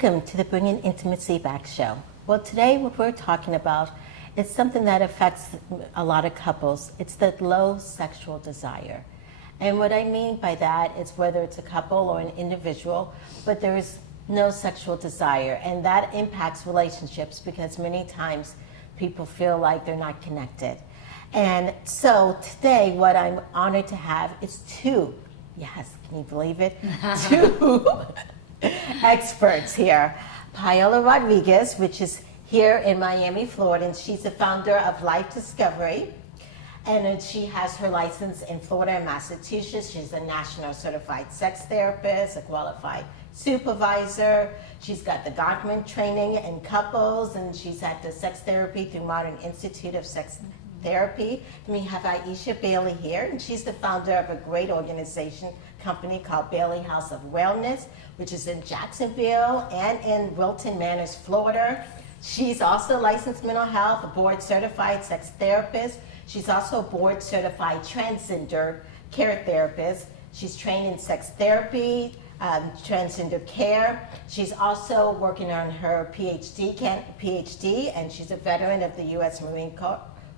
Welcome to the Bringing Intimacy Back show. Well, today what we're talking about is something that affects a lot of couples. It's the low sexual desire. And what I mean by that is whether it's a couple or an individual, but there is no sexual desire. And that impacts relationships because many times people feel like they're not connected. And so today what I'm honored to have is two, yes, can you believe it? Two experts here. Paola Rodriguez, which is here in Miami, Florida, and she's the founder of Life Discovery. And then she has her license in Florida and Massachusetts. She's a national certified sex therapist, a qualified supervisor. She's got the Gottman training in couples, and she's at the sex therapy through Modern Institute of Sex Therapy. And we have Ieshai Bailey here, and she's the founder of a great organization company called Bailey House of Wellness, which is in Jacksonville and in Wilton Manors, Florida. She's also a licensed mental health, a board certified sex therapist. She's also a board certified transgender care therapist. She's trained in sex therapy, transgender care. She's also working on her PhD, and she's a veteran of the U.S. Marine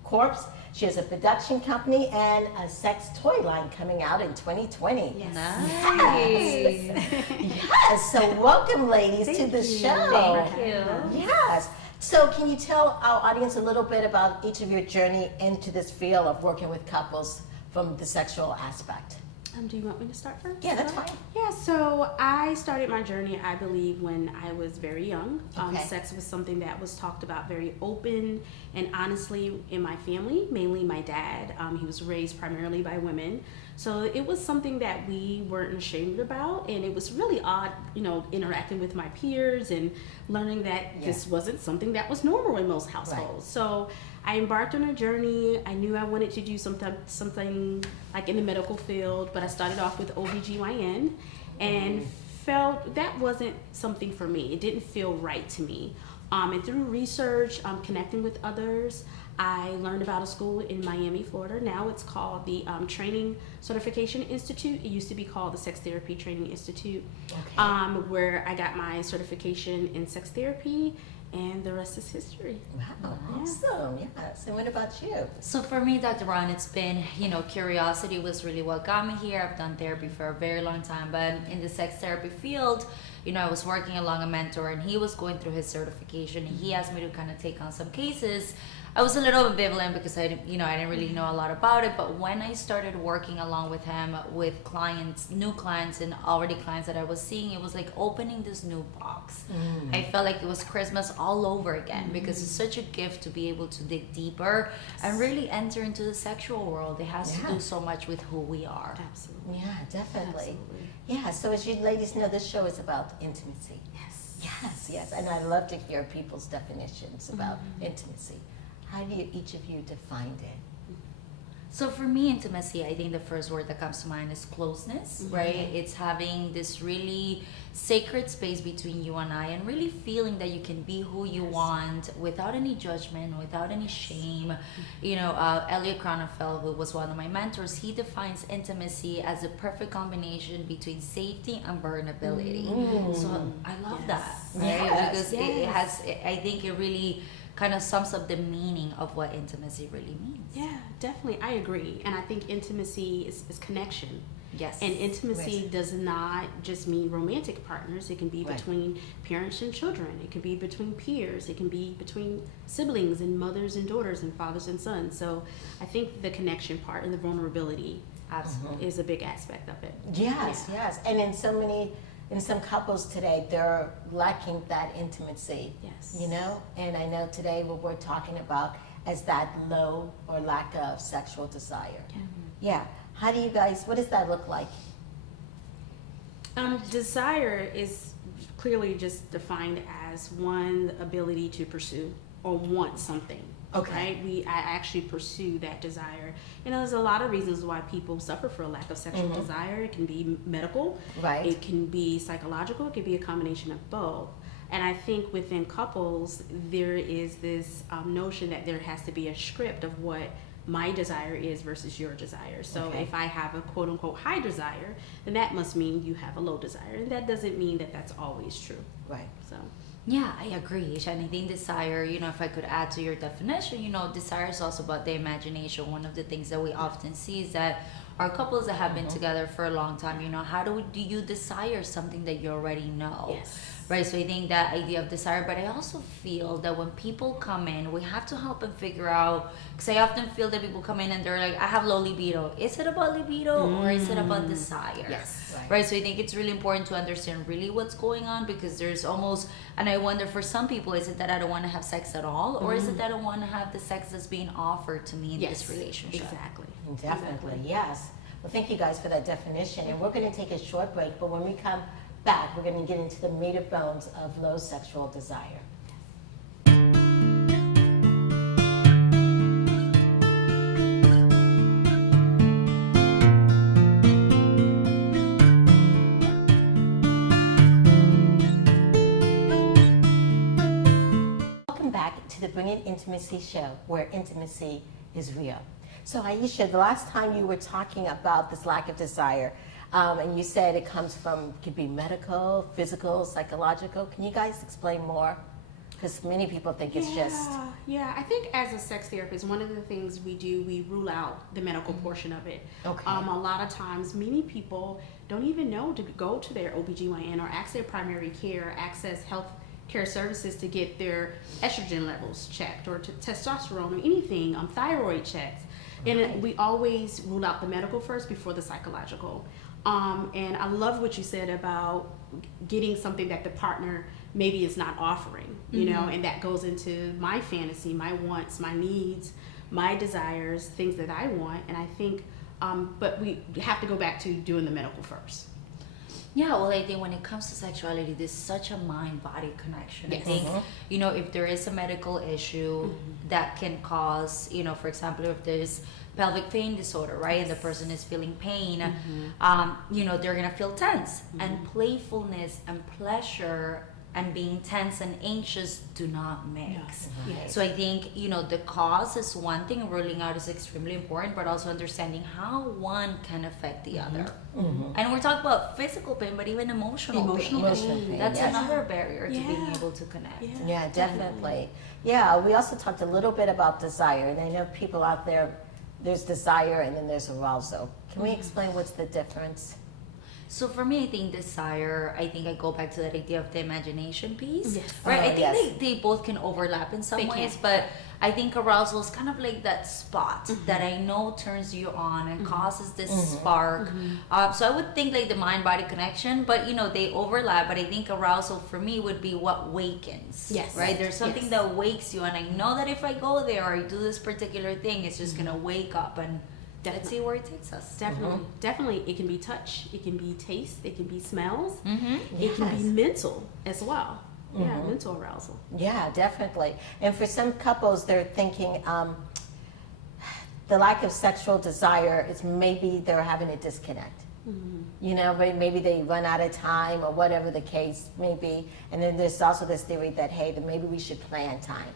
Corps. She has a production company and a sex toy line coming out in 2020. Yes. Nice. Yes. So welcome, ladies, to the show. Thank you. Yes. So can you tell our audience a little bit about each of your journey into this field of working with couples from the sexual aspect? Do you want me to start first? Yeah, that's fine. Yeah, so I started my journey, I believe, when I was very young. Okay. Sex was something that was talked about very open and honestly in my family, mainly my dad. He was raised primarily by women. So it was something that we weren't ashamed about, and it was really odd, interacting with my peers and learning that this wasn't something that was normal in most households. Right. So I embarked on a journey. I knew I wanted to do something like in the medical field, but I started off with OBGYN and felt that wasn't something for me. It didn't feel right to me. And through research, connecting with others, I learned about a school in Miami, Florida. Now it's called the Training Certification Institute. It used to be called the Sex Therapy Training Institute, where I got my certification in sex therapy, and the rest is history. Wow, awesome. Yes. And what about you? So for me, Dr. Ron, it's been, curiosity was really what got me here. I've done therapy for a very long time, but in the sex therapy field, I was working along a mentor, and he was going through his certification. He asked me to kind of take on some cases. I was a little ambivalent because I didn't really know a lot about it, but when I started working along with him with clients, new clients and already clients that I was seeing, it was like opening this new box. I felt like it was Christmas all over again because it's such a gift to be able to dig deeper and really enter into the sexual world. It has to do so much with who we are. Absolutely. Yeah, definitely. Absolutely. Yeah, so as you ladies know, this show is about intimacy. Yes, and I love to hear people's definitions about intimacy. How do each of you define it? So for me, intimacy, I think the first word that comes to mind is closeness, right? It's having this really sacred space between you and I, and really feeling that you can be who you want without any judgment, without any shame. Elliot Cronenfeld, who was one of my mentors, he defines intimacy as a perfect combination between safety and vulnerability. So I love that, right? Because it has, I think it really kind of sums up the meaning of what intimacy really means. Yeah, definitely. I agree. And I think intimacy is connection. Yes. And intimacy does not just mean romantic partners. It can be between parents and children. It can be between peers. It can be between siblings and mothers and daughters and fathers and sons. So I think the connection part and the vulnerability is a big aspect of it. Yes. And in some couples today, they're lacking that intimacy. Yes. And I know today what we're talking about is that low or lack of sexual desire. Yeah. How do you guys, what does that look like? Desire is clearly just defined as one ability to pursue or want something. Okay. Right? I actually pursue that desire. There's a lot of reasons why people suffer for a lack of sexual desire. It can be medical. Right. It can be psychological. It can be a combination of both. And I think within couples, there is this notion that there has to be a script of what my desire is versus your desire. So Okay. if I have a quote unquote high desire, then that must mean you have a low desire. And that doesn't mean that that's always true. Right. So Yeah, I agree. And I think desire, if I could add to your definition, desire is also about the imagination. One of the things that we often see is that our couples that have been together for a long time, how do you desire something that you already know? yes. Right, so I think that idea of desire, but I also feel that when people come in, we have to help them figure out, because I often feel that people come in and they're like, I have low libido. Is it about libido or is it about desire? Yes. Right, so I think it's really important to understand really what's going on, because there's almost, and I wonder for some people, is it that I don't want to have sex at all, or is it that I don't want to have the sex that's being offered to me in this relationship? Exactly. Definitely, yes. Well, thank you guys for that definition. And we're going to take a short break, but when we come back, we're going to get into the meat and bones of low sexual desire. Welcome back to the Bringing Intimacy show, where intimacy is real. So Ieshai, the last time you were talking about this lack of desire, and you said it could be medical, physical, psychological. Can you guys explain more? Because many people think it's just... Yeah, I think as a sex therapist, one of the things we do, we rule out the medical portion of it. Okay. A lot of times, many people don't even know to go to their OBGYN or access their primary care, access health care services to get their estrogen levels checked, or to testosterone, or anything, thyroid checks. And we always rule out the medical first before the psychological. And I love what you said about getting something that the partner maybe is not offering, and that goes into my fantasy, my wants, my needs, my desires, things that I want. And I think, but we have to go back to doing the medical first. Yeah, well, I think when it comes to sexuality, there's such a mind-body connection. Yes. I think, if there is a medical issue that can cause, for example, if there's pelvic pain disorder, right, and the person is feeling pain, they're gonna feel tense. And playfulness and pleasure and being tense and anxious do not mix. No. Yes. So I think, the cause is one thing, ruling out is extremely important, but also understanding how one can affect the other. And we're talking about physical pain, but even emotional pain. Emotional pain, That's yes. another barrier to being able to connect. Yeah, definitely. Yeah, we also talked a little bit about desire. And I know people out there, there's desire and then there's arousal. Can we explain what's the difference? So for me, I think desire, I go back to that idea of the imagination piece. Yes. Right? I think Yes. they both can overlap in some They ways, can. but I think arousal is kind of like that spot that I know turns you on and causes this spark. So I would think like the mind-body connection, but they overlap. But I think arousal for me would be what wakens. Yes. Right? There's something Yes. that wakes you, and I know that if I go there or I do this particular thing, it's just gonna wake up, and let's see where it takes us. Definitely. It can be touch, it can be taste, it can be smells, Mm-hmm. it can be Yes. mental as well. Yeah, mental arousal. Yeah, definitely. And for some couples, they're thinking the lack of sexual desire is maybe they're having a disconnect. But maybe they run out of time or whatever the case may be. And then there's also this theory that, hey, that maybe we should plan time.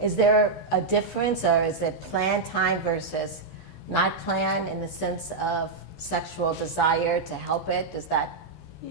Is there a difference, or is it plan time versus not plan in the sense of sexual desire to help it? Does that... Yeah.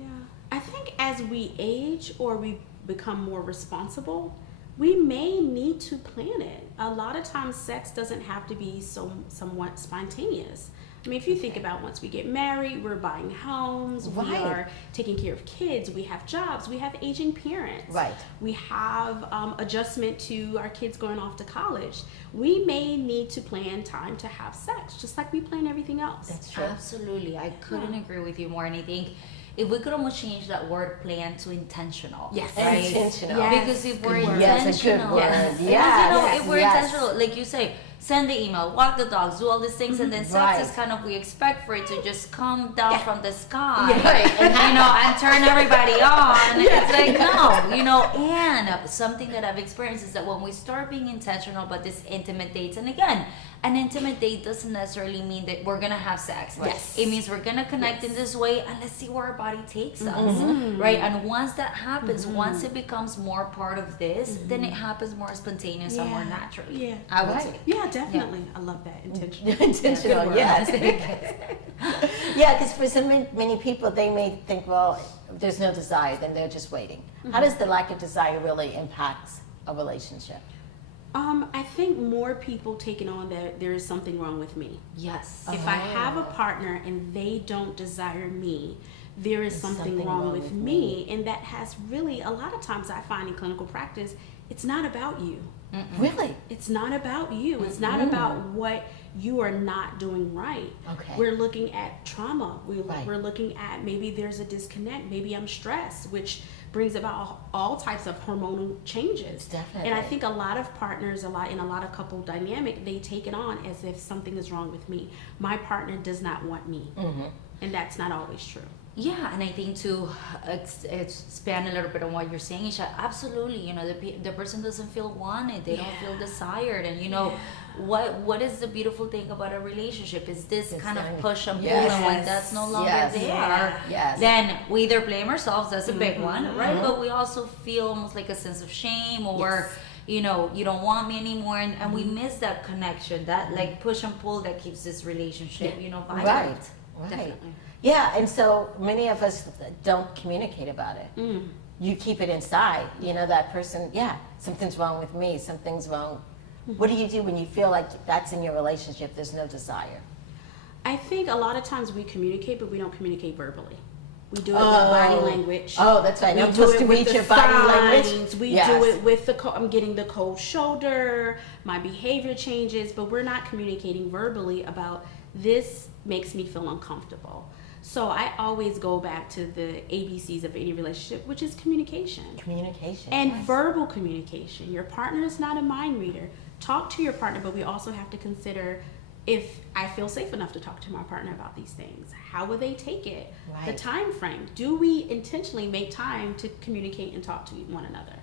I think as we age or we become more responsible, we may need to plan it. A lot of times sex doesn't have to be somewhat spontaneous. I mean, if you think about once we get married, we're buying homes, we Right. are taking care of kids, we have jobs, we have aging parents. Right. We have adjustment to our kids going off to college. We may need to plan time to have sex, just like we plan everything else. That's true. Absolutely. I couldn't agree with you more. And I think if we could almost change that word plan to intentional. Yes. Right? Intentional. Yes. Because if we're Good word. Yes, a good intentional, word. Because, Yes. if we're Yes. intentional, like you say, send the email, walk the dogs, do all these things, and then sex Right. is kind of, we expect for it to just come down from the sky, Yeah. and turn everybody on. It's like, no, and something that I've experienced is that when we start being intentional about this intimate dates, and again, an intimate date doesn't necessarily mean that we're gonna have sex. Yes. It means we're gonna connect in this way, and let's see where our body takes us, right? And once that happens, once it becomes more part of this, then it happens more spontaneous and more naturally. Yeah. I would Right. say. Yeah, definitely. I love that. Intentional. Intentional, Good word. yes. Yeah, because for so many people, they may think, well, there's no desire, then they're just waiting. How does the lack of desire really impact a relationship? I think more people take it on that there is something wrong with me. Yes. If I have a partner and they don't desire me, there is something wrong with me. And that has really, a lot of times I find in clinical practice, it's not about you. Really? It's not about you. It's not about what you are not doing right. Okay. We're looking at trauma. Right. We're looking at maybe there's a disconnect. Maybe I'm stressed, which brings about all types of hormonal changes. Definitely. And I think a lot of partners, in a lot of couple dynamic, they take it on as if something is wrong with me. My partner does not want me. And that's not always true. Yeah, and I think to expand a little bit on what you're saying, Ieshai, absolutely. You know, the person doesn't feel wanted, they don't feel desired, and you know, what is the beautiful thing about a relationship is this kind of push and pull, and when that's no longer there, then we either blame ourselves, that's a big one, right? But we also feel almost like a sense of shame, or you know, you don't want me anymore, and we miss that connection, that like push and pull that keeps this relationship, you know, vibrant. Right. Definitely. Yeah, and so many of us don't communicate about it. You keep it inside. You know, that person, something's wrong with me, something's wrong. What do you do when you feel like that's in your relationship, there's no desire? I think a lot of times we communicate, but we don't communicate verbally. We do it with body language. Oh, that's right. I'm We supposed do to it with read the your body language. signs. We do it with I'm getting the cold shoulder, my behavior changes, but we're not communicating verbally about this makes me feel uncomfortable. So I always go back to the ABCs of any relationship, which is communication. Communication. And verbal communication. Your partner is not a mind reader. Talk to your partner, but we also have to consider if I feel safe enough to talk to my partner about these things. How will they take it? Right. The time frame. Do we intentionally make time to communicate and talk to one another?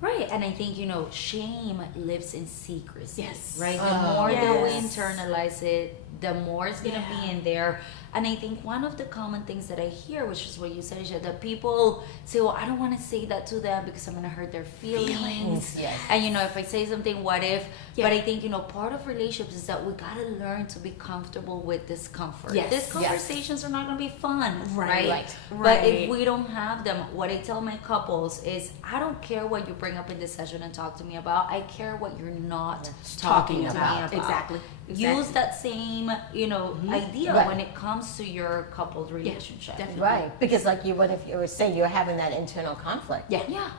Right, and I think, you know, shame lives in secrecy. Yes. Right? The more that we Yes. internalize it, the more it's going to be in there. And I think one of the common things that I hear, which is what you said, Ieshai, that people say, well, I don't want to say that to them because I'm going to hurt their feelings. Yes. And, you know, if I say something, what if? But I think, you know, part of relationships is that we got to learn to be comfortable with discomfort. Yes. These conversations are not going to be fun, Right. right? But Right. if we don't have them, what I tell my couples is, I don't care what you bring up in this session and talk to me about. I care what you're not talking to me about. Exactly. Use that same, you know, idea Right. when it comes to your couple's relationship. definitely. Right, because like you, what if you were saying you're having that internal conflict? Yeah.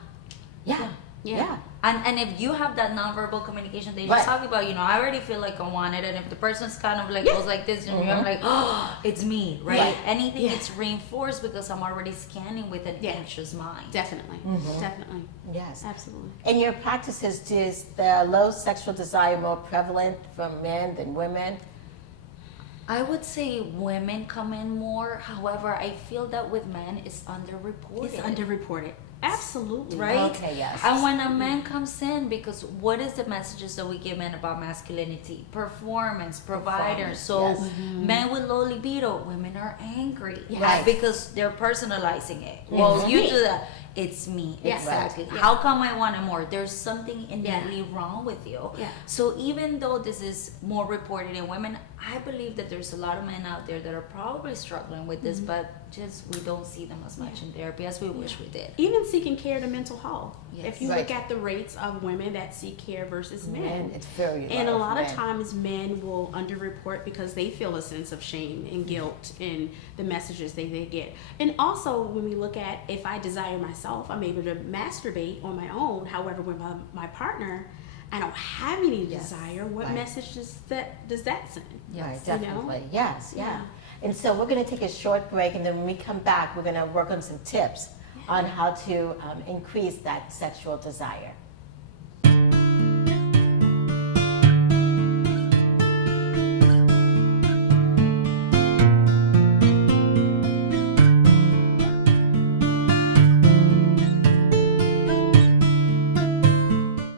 Yeah. And if you have that nonverbal communication that you're Right. talking about, you know, I already feel like I want it, and if the person's kind of like goes like this, and you're like, oh, it's me, right? Right. Anything Yeah. gets reinforced because I'm already scanning with an anxious mind. Definitely. Definitely. Yes. Absolutely. In your practices, is the low sexual desire more prevalent from men than women? I would say women come in more. However, I feel that with men, it's underreported. It's underreported. Absolutely. Right? Okay, yes. And when a man comes in, because what is the messages that we give men about masculinity? Performance, provider. So yes. men with low libido, women are angry. Right. Because they're personalizing it. Well, you me. do that. It's me. Yes. Exactly. Right. How come I want it more? There's something innately wrong with you. Yeah. So even though this is more reported in women, I believe that there's a lot of men out there that are probably struggling with this, but just we don't see them as much in therapy as we wish we did. Even seeking care to mental health. Yes. If you Right. look at the rates of women that seek care versus men, Men, it's very and a low lot for of men. times men will underreport because they feel a sense of shame and guilt in the messages they get. And also when we look at if I desire myself, I'm able to masturbate on my own. However, with my partner, I don't have any desire. What Right. message does that send? Right, Yes. You know? definitely. Yes, yeah. Yeah. And so we're going to take a short break, and then when we come back, we're going to work on some tips on how to increase that sexual desire.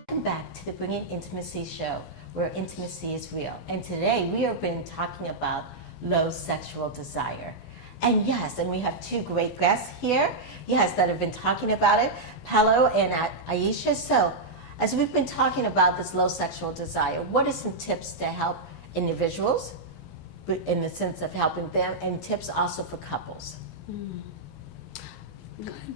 Welcome back to the Bringing Intimacy show, where intimacy is real. And today we have been talking about low sexual desire. And yes, and we have two great guests here, yes, that have been talking about it, Paola and Ieshai. So As we've been talking about this low sexual desire, what are some tips to help individuals, but in the sense of helping them, and tips also for couples?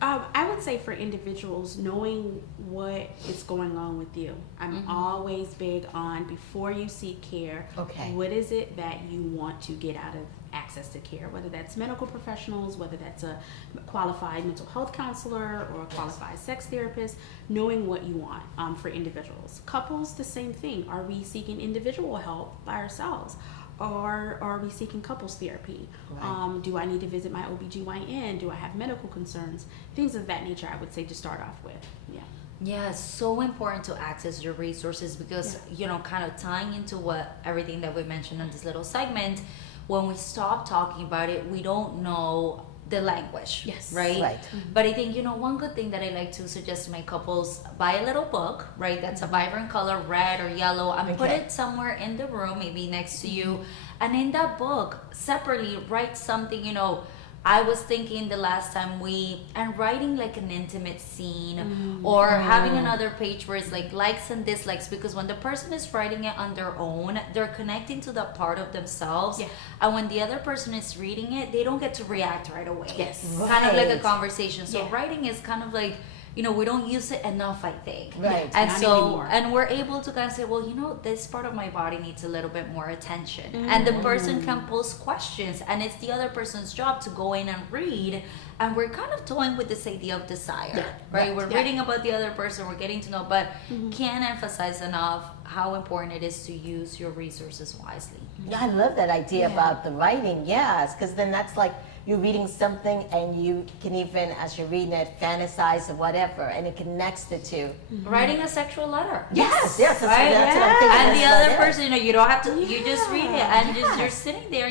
I would say for individuals, knowing what is going on with you. I'm always big on, before you seek care, Okay. what is it that you want to get out of access to care, whether that's medical professionals, whether that's a qualified mental health counselor or a qualified sex therapist, knowing what you want for individuals. Couples, the same thing. Are we seeking individual help by ourselves? Or are we seeking couples therapy? Right. Do I need to visit my OBGYN? Do I have medical concerns? Things of that nature, I would say, to start off with. Yeah. Yeah, it's so important to access your resources because, you know, kind of tying into what everything that we mentioned in this little segment, when we stop talking about it, we don't know the language. Yes. Right? Right. But I think, you know, one good thing that I like to suggest to my couples, buy a little book, right? That's a vibrant color, red or yellow, and put Okay. it somewhere in the room, maybe next to you. And in that book, separately, write something, you know, I was thinking the last time and writing like an intimate scene or having another page where it's like likes and dislikes, because when the person is writing it on their own, they're connecting to that part of themselves. Yeah. And when the other person is reading it, they don't get to react right away. Yes. Kind of like a Right. conversation. So Yeah. writing is kind of like, you know, we don't use it enough, I think. Right. And Not so, anymore. and we're able to kind of say, well, you know, this part of my body needs a little bit more attention. And the person can pose questions, and it's the other person's job to go in and read. And we're kind of toying with this idea of desire, Yeah. right? Right. We're Yeah. reading about the other person, we're getting to know, but can't emphasize enough how important it is to use your resources wisely. I love that idea Yeah. about the writing, yes, because then that's like you're reading something and you can even, as you're reading it, fantasize or whatever, and it connects the two. Writing a sexual letter. Yes, yes, that's, Right? that's what I'm thinking. And the That's other what it is. person, you know, you don't have to, you just read it and just, you're Yes. sitting there,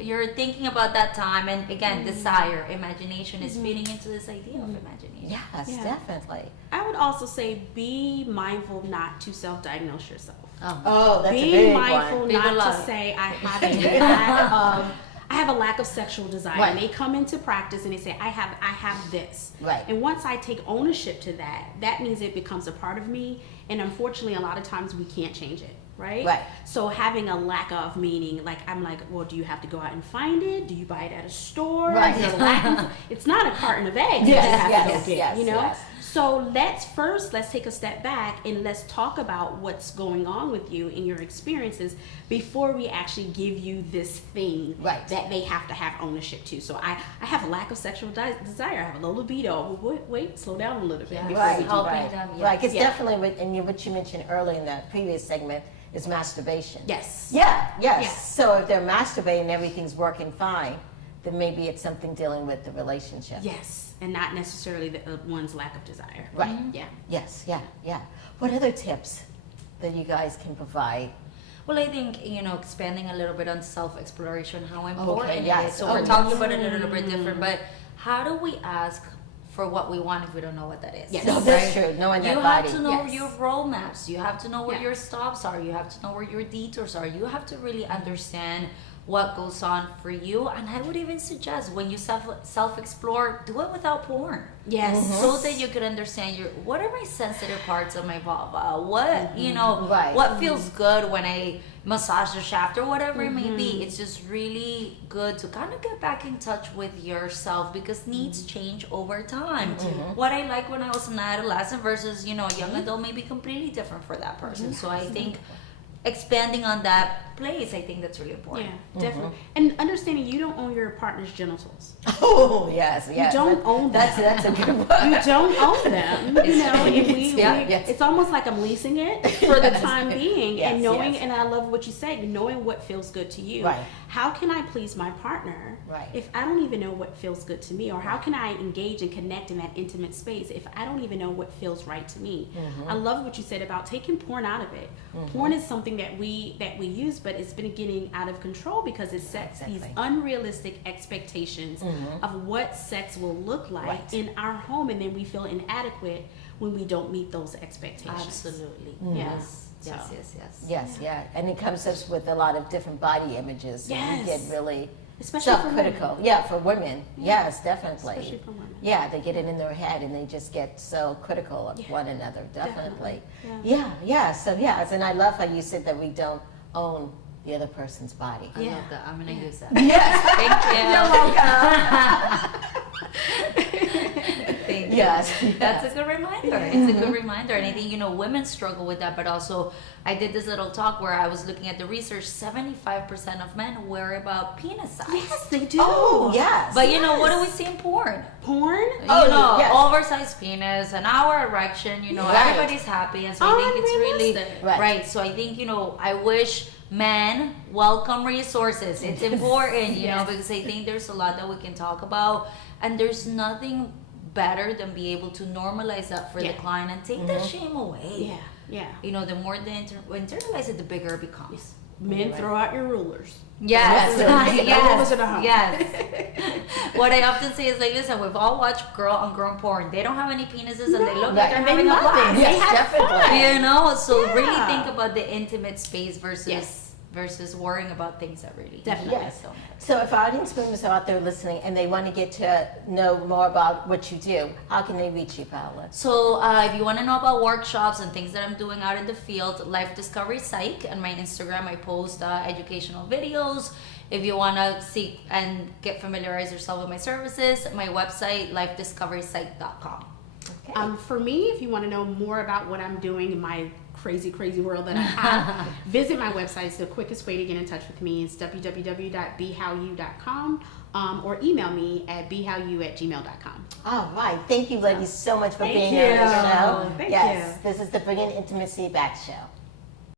you're thinking about that time, and again, desire, imagination is feeding into this idea of imagination. Yes, Yeah. definitely. I would also say be mindful not to self-diagnose yourself. Oh, that's a Be big mindful one. People not love to it. say I have a lack of I have a lack of sexual desire. Right. And they come into practice and they say I have this. Right. And once I take ownership to that, that means it becomes a part of me. And unfortunately, a lot of times we can't change it. Right? Right. So having a lack of meaning, like I'm like, well, do you have to go out and find it? Do you buy it at a store? Right. Is it lacking? It's not a carton of eggs Yes, that you have yes, to go get, yes, you know? yes. So let's take a step back and let's talk about what's going on with you in your experiences before we actually give you this thing Right. that they have to have ownership to. So I have a lack of sexual desire. I have a low libido. Wait, slow down a little bit. Yeah. before Right, we do Helping right, them, right. Because yeah. definitely, what you mentioned earlier in the previous segment is masturbation. Yes. Yeah, yes. Yeah. So if they're masturbating and everything's working fine, then maybe it's something dealing with the relationship. Yes, and not necessarily one's lack of desire. Right. Yeah. Yes, yeah, yeah. What other tips that you guys can provide? Well, I think, you know, expanding a little bit on self-exploration, how important it yes. is. So Oh, we're talking yes. about it a little bit different, but how do we ask for what we want if we don't know what that is? Yes. No, that's true. Knowing You that have body. to know Yes. your road maps. You have to know where Yeah. your stops are. You have to know where your detours are. You have to really understand what goes on for you. And I would even suggest when you self explore, do it without porn. Yes. So that you could understand what are my sensitive parts of my vulva? What you know, Right. what feels good when I massage the shaft or whatever it may be. It's just really good to kind of get back in touch with yourself because needs change over time. What I like when I was an adolescent versus, you know, a young adult may be completely different for that person. So I think expanding on that place, I think that's really important. Yeah, definitely. And understanding you don't own your partner's genitals. Oh, yes, yes. don't own That's a good one. You don't own them. You know, if Yes. it's almost like I'm leasing it for the time being, Yes, and knowing. yes. And I love what you said, knowing what feels good to you. Right. How can I please my partner Right. if I don't even know what feels good to me, or how can I engage and connect in that intimate space if I don't even know what feels right to me? Mm-hmm. I love what you said about taking porn out of it. Porn is something that we use, but it's been getting out of control because it sets these Exactly. unrealistic expectations of what sex will look like Right. in our home, and then we feel inadequate when we don't meet those expectations. Absolutely. Yeah. Yes. Yes, So. yes, yes. Yes, yeah. And it comes up with a lot of different body images. And we get Yes. really Especially for self-critical. women. Yeah, for women. Yes, definitely. Especially for women. Yeah, they get it in their head and they just get so critical of Yeah. one another. Definitely. Yeah. Yeah. So yes, and I love how you said that we don't own the other person's body. I Yeah. love that. I'm gonna use that. Yes. Thank you. Thank you. Yes. That's a good reminder. It's a good reminder. And I think, women struggle with that, but also I did this little talk where I was looking at the research. 75% of men worry about penis size. Yes, they do. Oh, yes. But what do we see in porn? Porn? yes. Oversized penis, an hour erection, Right. everybody's happy. And so I think it's really, Unrealistic. Right. So I think, I wish men welcome resources. It's important, Yes. because I think there's a lot that we can talk about. And there's nothing better than be able to normalize that for the Yeah. client and take that shame away. Yeah. The more they internalize it, the bigger it becomes. Men, Right. throw out your rulers. Yes, Yes. Yes. At home. yes. What I often say is like, listen, we've all watched girl on girl porn. They don't have any penises and they look like Right. they're And they having a love blast. it. Yes, They have definitely. So really Yeah. think about the intimate space versus Yes. worrying about things that really Definitely. Yes. don't matter. So if our audience members are out there listening and they want to get to know more about what you do, how can they reach you, Paola? So if you want to know about workshops and things that I'm doing out in the field, Life Discovery Psych. On my Instagram, I post educational videos. If you want to seek and get familiarize yourself with my services, my website, lifediscoverypsych.com. Okay. For me, if you want to know more about what I'm doing in my crazy world that I have, visit my website. It's the quickest way to get in touch with me is www.behowyou.com or email me at behowyou@gmail.com. All right. Thank you, ladies, so much for Thank being here on the you. show. Thank yes. you. This is the Bringing Intimacy Back show.